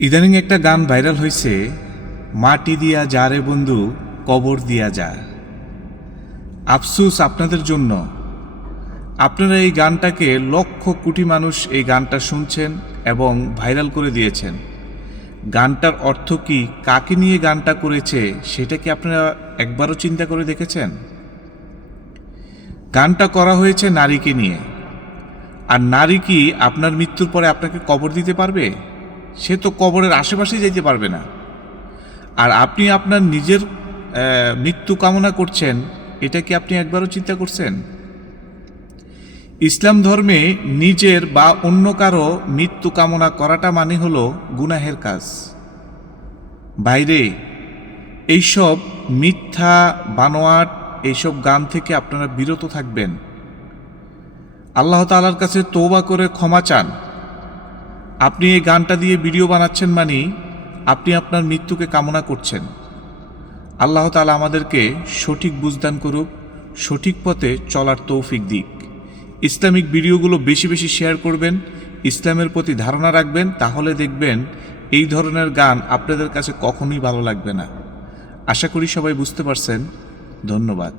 ইদানিং একটা গান ভাইরাল হয়েছে, মাটি দিয়া যা রে বন্ধু কবর দিয়া যা। আফসোস আপনাদের জন্য, আপনারা এই গানটাকে লক্ষ কোটি মানুষ এই গানটা শুনছেন এবং ভাইরাল করে দিয়েছেন। গানটার অর্থ কি, কাকে নিয়ে গানটা করেছে সেটা কি আপনারা একবারও চিন্তা করে দেখেছেন? গানটা করা হয়েছে নারীকে নিয়ে। আর নারী কি আপনার মৃত্যুর পরে আপনাকে কবর দিতে পারবে? সে তো কবরের আশেপাশেই যেতে পারবে না। আর আপনি আপনার নিজের মৃত্যু কামনা করছেন, এটা কি আপনি একবারও চিন্তা করছেন? ইসলাম ধর্মে নিজের বা অন্য কারো মৃত্যু কামনা করাটা মানে হলো গুনাহের কাজ। বাইরে এইসব মিথ্যা বানোয়াট এইসব গান থেকে আপনারা বিরত থাকবেন। আল্লাহ তাআলার কাছে তওবা করে ক্ষমা চান। আপনি এই গানটা দিয়ে ভিডিও বানাচ্ছেন মানে আপনি আপনার মৃত্যুকে কামনা করছেন। আল্লাহ তাআলা আমাদেরকে সঠিক বুঝদান করুক, সঠিক পথে চলার তৌফিক দিক। ইসলামিক ভিডিওগুলো বেশি বেশি শেয়ার করবেন, ইসলামের প্রতি ধারণা রাখবেন, তাহলে দেখবেন এই ধরনের গান আপনাদের কাছে কখনোই ভালো লাগবে না। আশা করি সবাই বুঝতে পারছেন। ধন্যবাদ।